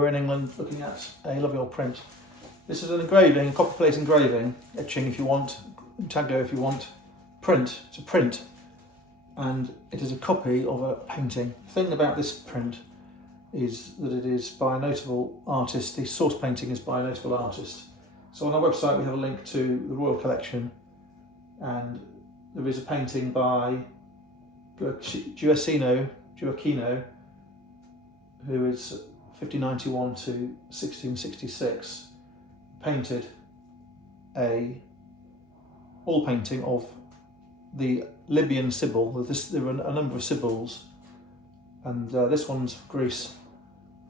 We're in England looking at a lovely old print. This is an engraving, a copper plate engraving, etching if you want, intaglio if you want, print. It's a print, and it is a copy of a painting. The thing about this print is that it is by a notable artist. The source painting is by a notable artist. So on our website we have a link to the Royal Collection, and there is a painting by Guercino, who is 1591 to 1666, painted a oil painting of the Libyan Sibyl. There were a number of Sibyls, and this one's Greece,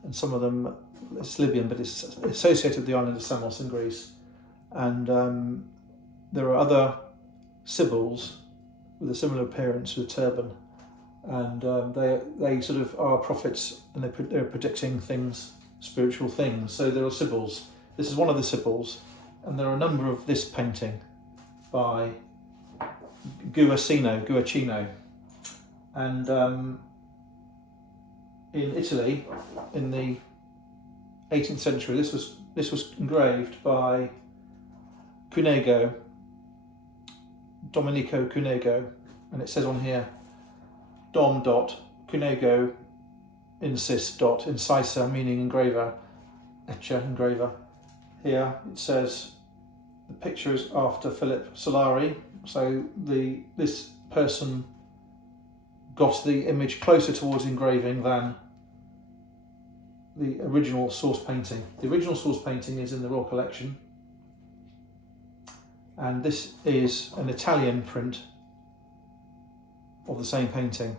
and some of them, it's Libyan, but it's associated with the island of Samos in Greece. And there are other Sibyls with a similar appearance with a turban, and they sort of are prophets, and they're predicting things, spiritual things. So there are Sibyls. This is one of the Sibyls, and there are a number of this painting by Guercino, and in Italy, in the 18th century, this was engraved by Cunego, Domenico Cunego, and it says on here, Dom. Cunego incisor, meaning engraver, etcher, engraver. Here it says the picture is after Philip Solari, so this person got the image closer towards engraving than the original source painting. The original source painting is in the Royal Collection, and this is an Italian print of the same painting.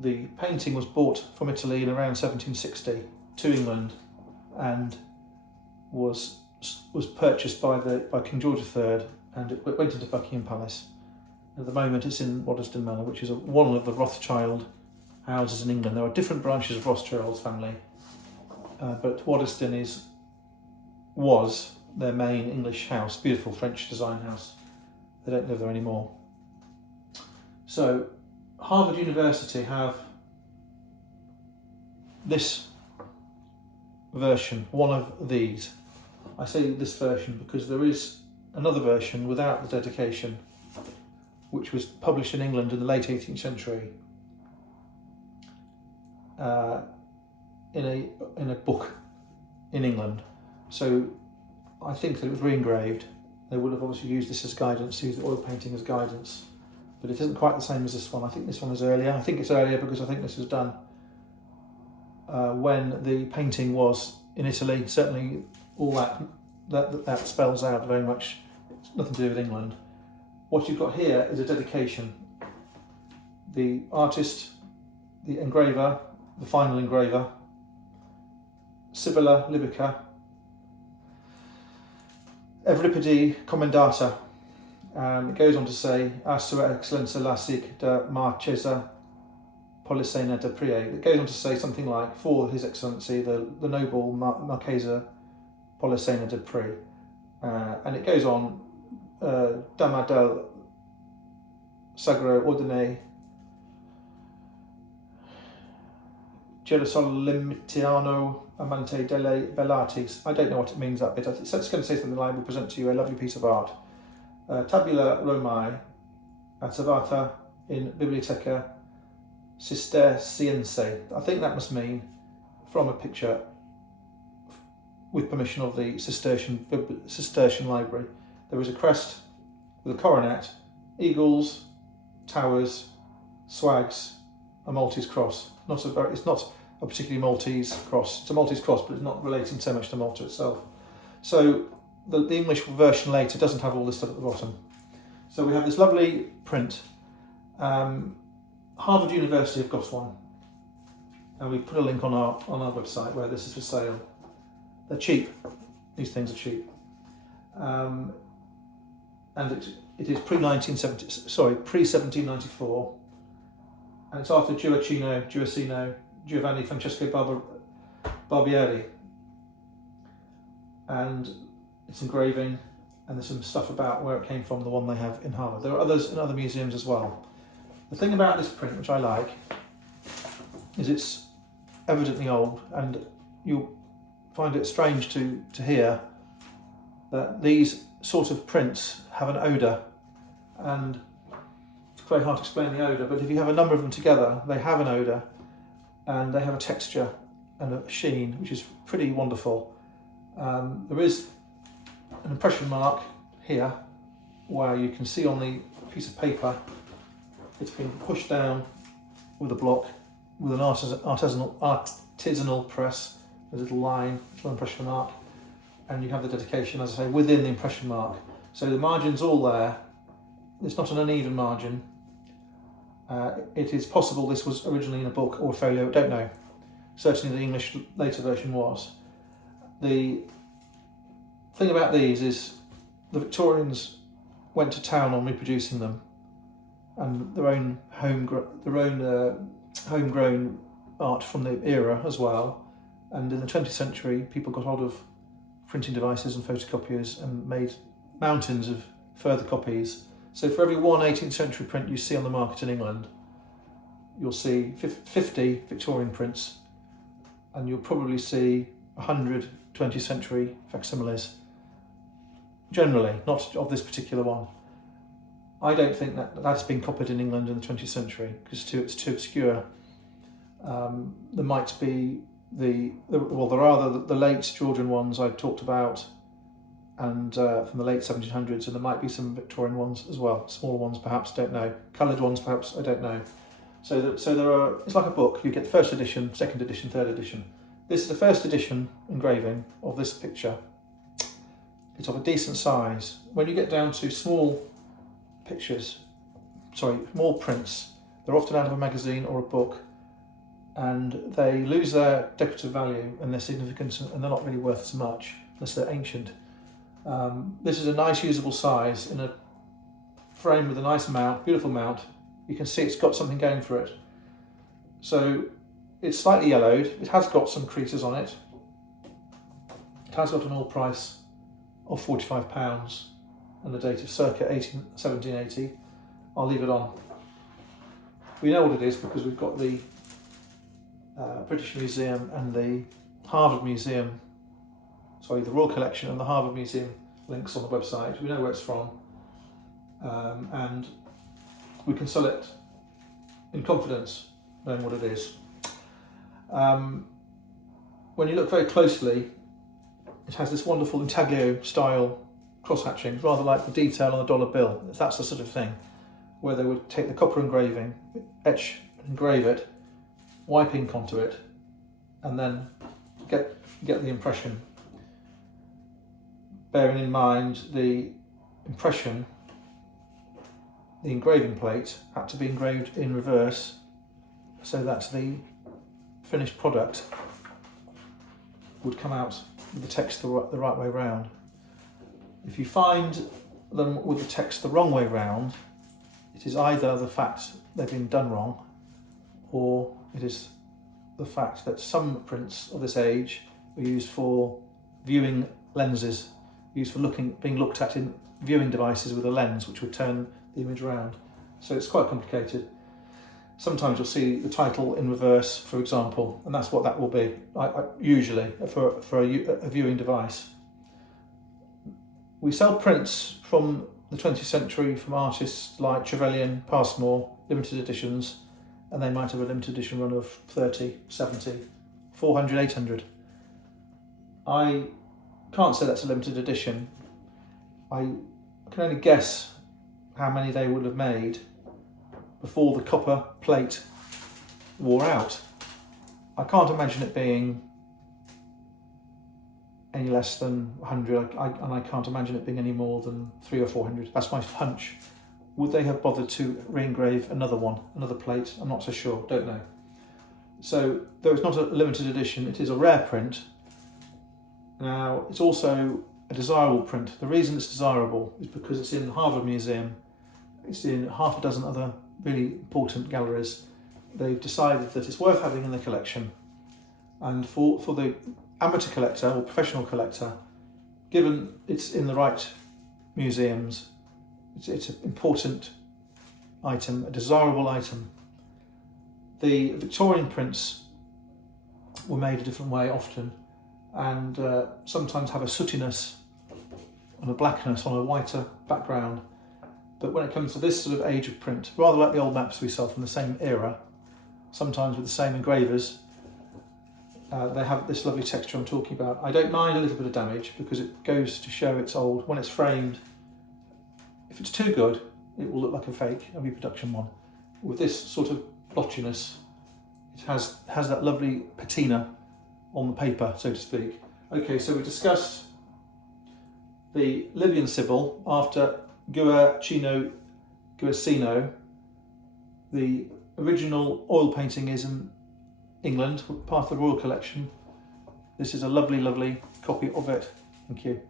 The painting was brought from Italy in around 1760 to England, and was purchased by King George III, and it went into Buckingham Palace. At the moment it's in Waddesdon Manor, which is one of the Rothschild houses in England. There are different branches of Rothschild's family, but Waddesdon was their main English house, beautiful French design house. They don't live there anymore. So Harvard University have this version, one of these. I say this version because there is another version without the dedication, which was published in England in the late 18th century in a book in England. So I think that it was re-engraved. They would have obviously used this as guidance, used the oil painting as guidance, but it isn't quite the same as this one. I think this one is earlier. I think it's earlier because I think this was done when the painting was in Italy. Certainly all that spells out very much, it's nothing to do with England. What you've got here is a dedication. The artist, the engraver, the final engraver, Sibylla Libyca, Evripidi Commendata. It goes on to say, A Sua Excellenza Lassic de Marchesa Polisena de Prie. It goes on to say something like, for His Excellency, the noble Marchesa Polisena de Prie. And it goes on, Dama del Sagro Ordine Gerosollimitiano Amante delle Bellatis. I don't know what it means, that bit. It's going to say something like, we present to you a lovely piece of art. Tabula Romae attivata in Biblioteca Cisterciense. I think that must mean from a picture with permission of the Cistercian Library. There is a crest with a coronet, eagles, towers, swags, a Maltese cross. It's not a particularly Maltese cross. It's a Maltese cross, but it's not relating so much to Malta itself. So the English version later doesn't have all this stuff at the bottom. So we have this lovely print. Harvard University have got one, and we put a link on our website where this is for sale. They're cheap. These things are cheap, and it is pre-1794, and it's after Guercino, Giovanni Francesco Barbieri, and it's engraving, and there's some stuff about where it came from, the one they have in Harvard. There are others in other museums as well. The thing about this print, which I like, is it's evidently old, and you'll find it strange to hear that these sort of prints have an odour, and it's very hard to explain the odour, but if you have a number of them together, they have an odour and they have a texture and a sheen which is pretty wonderful. There is an impression mark here where you can see on the piece of paper it's been pushed down with a block with an artisanal press. There's a little line, little impression mark, and you have the dedication, as I say, within the impression mark. So the margin's all there. It's not an uneven margin. It is possible this was originally in a book or a folio, don't know. Certainly the English later version was. The thing about these is the Victorians went to town on reproducing them, and their own homegrown art from the era as well. And in the 20th century, people got hold of printing devices and photocopiers and made mountains of further copies. So for every one 18th century print you see on the market in England, you'll see 50 Victorian prints, and you'll probably see 100 20th century facsimiles. Generally, not of this particular one. I don't think that that's been copied in England in the 20th century because it's too obscure. There might be there are the late Georgian ones I talked about, and from the late 1700s, and there might be some Victorian ones as well, smaller ones perhaps, don't know, coloured ones perhaps, I don't know. So there are, it's like a book, you get the first edition, second edition, third edition. This is the first edition engraving of this picture. It's of a decent size. When you get down to small prints, they're often out of a magazine or a book, and they lose their decorative value and their significance, and they're not really worth as much unless they're ancient. This is a nice usable size in a frame with a nice mount, beautiful mount. You can see it's got something going for it. So it's slightly yellowed, it has got some creases on it. It has got an oil price of £45 and the date of circa 1780. I'll leave it on. We know what it is because we've got the British Museum and the Harvard Museum, the Royal Collection and the Harvard Museum links on the website. We know where it's from, and we can sell it in confidence, knowing what it is. When you look very closely, it has this wonderful intaglio style cross-hatching, rather like the detail on a dollar bill. That's the sort of thing where they would take the copper engraving, etch and engrave it, wipe ink onto it, and then get the impression. Bearing in mind the impression, the engraving plate had to be engraved in reverse so that the finished product would come out with the text the right way round. If you find them with the text the wrong way round, it is either the fact they've been done wrong, or it is the fact that some prints of this age were used for viewing lenses, used for being looked at in viewing devices with a lens which would turn the image around. So it's quite complicated. Sometimes you'll see the title in reverse, for example, and that's what that will be, usually, for a viewing device. We sell prints from the 20th century from artists like Trevelyan, Passmore, limited editions, and they might have a limited edition run of 30, 70, 400, 800. I can't say that's a limited edition. I can only guess how many they would have made before the copper plate wore out. I can't imagine it being any less than 100, and I can't imagine it being any more than 300 or 400. That's my hunch. Would they have bothered to re-engrave another plate? I'm not so sure, don't know. So, though it's not a limited edition, it is a rare print. Now, it's also a desirable print. The reason it's desirable is because it's in the Harvard Museum, it's in half a dozen other really important galleries. They've decided that it's worth having in the collection, and for the amateur collector or professional collector, given it's in the right museums, it's an important item, a desirable item. The Victorian prints were made a different way often, and sometimes have a sootiness and a blackness on a whiter background. But when it comes to this sort of age of print, rather like the old maps we sell from the same era, sometimes with the same engravers, they have this lovely texture I'm talking about. I don't mind a little bit of damage because it goes to show it's old. When it's framed, if it's too good, it will look like a fake, a reproduction one. With this sort of blotchiness, it has that lovely patina on the paper, so to speak. Okay, so we discussed the Libyan Sibyl after Guercino. The original oil painting is in England, part of the Royal Collection. This is a lovely, lovely copy of it. Thank you.